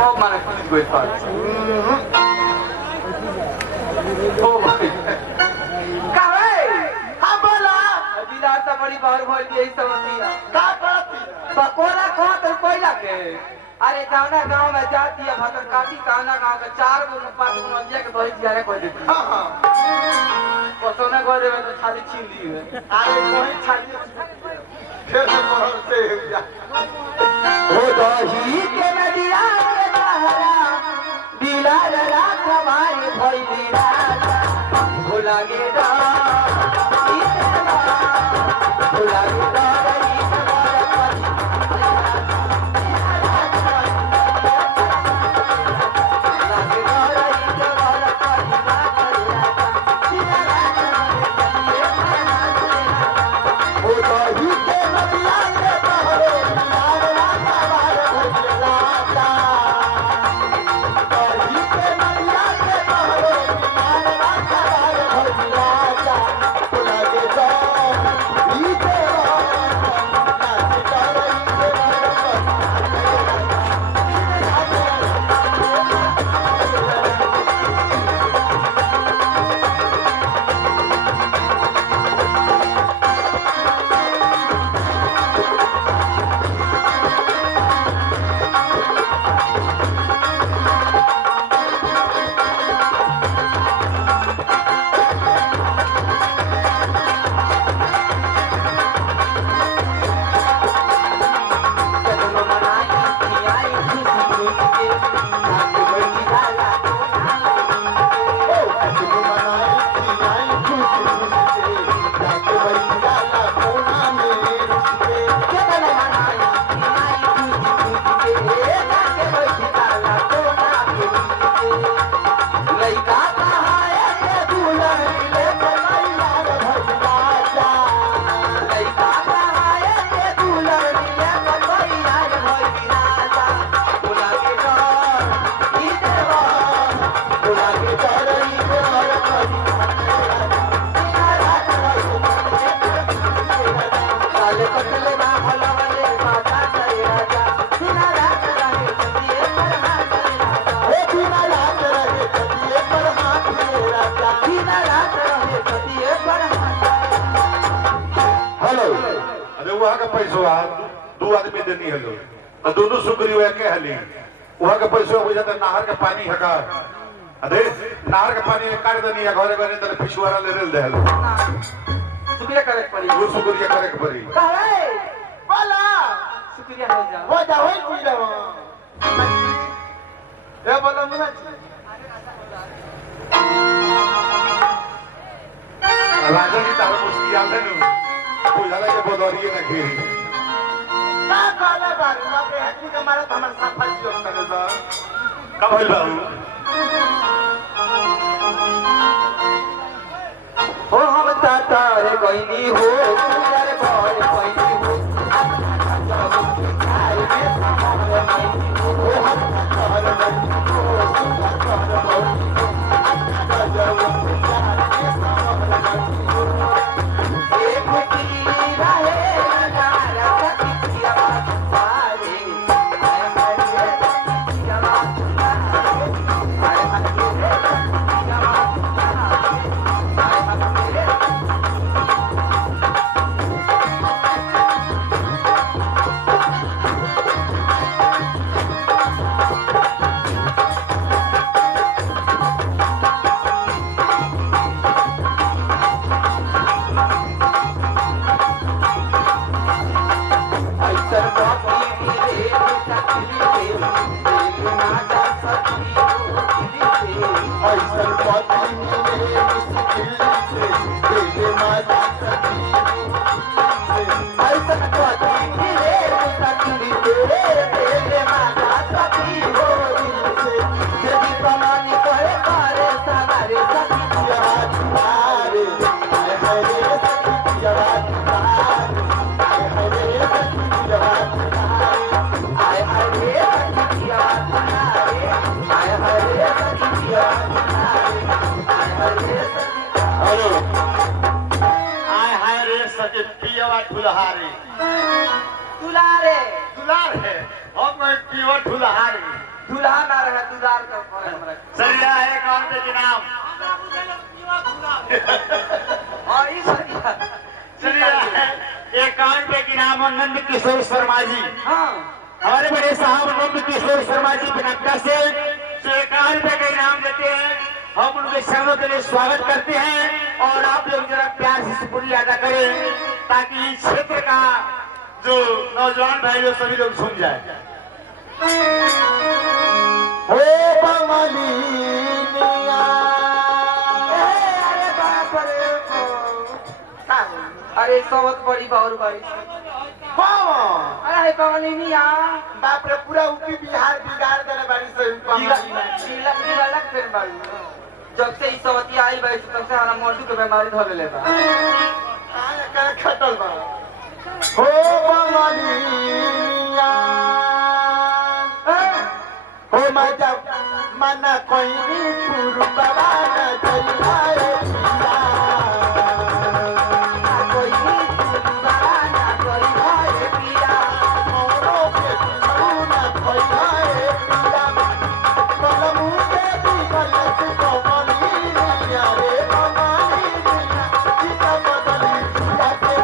वो माने कुछ कोई था ओ भाई कहे हाँ बोला विराट से बड़ी बाहर भर दिए इस समस्या का बात पकोड़ा कहाँ तो कोई लगे अरे जाना गांव में जाती है भतर काटी काना गांव के 4 गो 5 गो नदिया के दही जियारे कोई देती हाँ हाँ पसोने को देवे तो छाली छीन ली है अरे कोई छाली फिर से मोहर से ओ दही के नदिया के सहारा बिलाल रात हमारी भइली राजा भुला गे दा भुला गे दा पैसा 2 आदमी देनी हलो तो दोनों सुकरी हुए के हली वहां के पैसा हो जाता नहर के पानी हका अरे नहर के पानी काट देनी है घरे घरे तले पिछवारा ले रेल दे हलो शुक्रिया करे पड़ी वो शुक्रिया करे के पड़ी कहे बोला शुक्रिया हो जा हो जाओ ये बोला मुना राजा जी तारा मुश्किल है नु बुझाला के बदरिए ना घेरी का काले बारे में पे हट्टी के मारे तो हमारे साथ फंस लोग कर दो कब भइल बाबू ओ हम ताता रे कोइनी हो यार भोर कोइनी हो आई में हमारे माई ओ हम ताता रे कोइनी हो दुलारे दुलार है हम पीवा ठुलहारी दूल्हा ना रहे दुलार का फर्क हमरा सरिया है कौन पे जनाब हां ई सरिया सरिया है एक कौन पे की नाम नंद किशोर शर्मा जी हां हमारे बड़े साहब नंद किशोर शर्मा जी पिनक्का से 1 रुपए का इनाम देते हैं। हम उनके शरणों के लिए स्वागत करते हैं और आप लोग जरा प्यार से सुपुरी अदा करें ताकि इस क्षेत्र का जो नौजवान भाई लोग सभी लोग सुन जाए। ओ बंगालिया अरे बाप रे अरे सोबत बड़ी बाउर बाई अरे पवनिया बाप रे पूरा यूपी बिहार बिगाड़ देने बारी से लग फिर बाई जब से ई सवती आई बाई तब से हमारा मोटू के बीमारी धर ले बा खटल बा ओ बंगालिया हो मजा मना कोई भी पुरु बाबा न जइलाए कोई ना कोई भाई पिया मोरो के सुना कोई है पिया कलमू के भी गलत को बनी रे बमानी सीता बदली जाके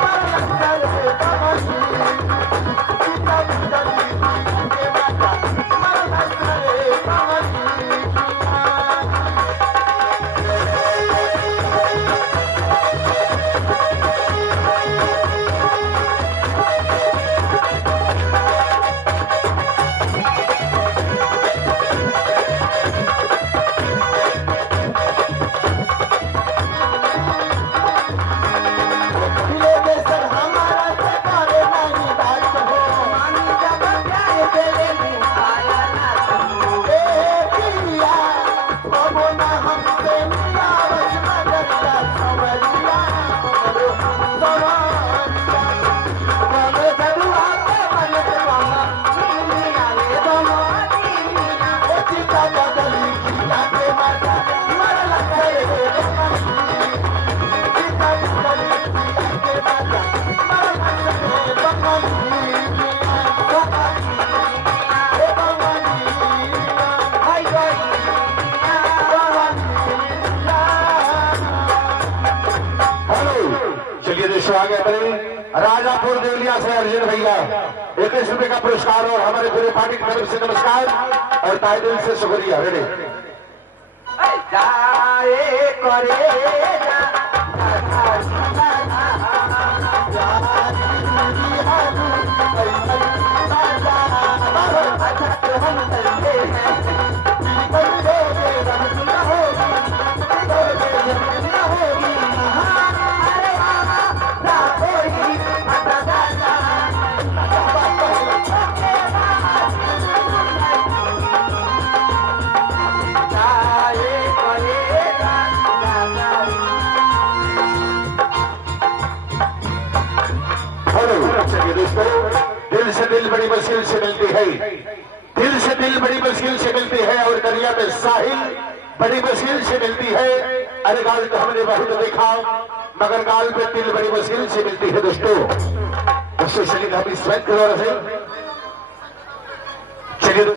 मर लगल रे बमानी सीता बदली जाके मर लगल रे बमानी आगे बढ़े राजापुर देवलिया से अर्जुन भैया 21 रुपए का पुरस्कार और हमारे पूरे पार्टी की तरफ से नमस्कार और ताए दिल से शुक्रिया। रेडी जाए करे दिल से दिल बड़ी मुश्किल से मिलती है, दिल से दिल बड़ी मुश्किल से मिलती है और दरिया में साहिल बड़ी मुश्किल से मिलती है। अरे गाल तो हमने बहुत देखा मगर गाल पे दिल बड़ी मुश्किल से मिलती है दोस्तों। उससे चलिए हम इस वक्त चलिए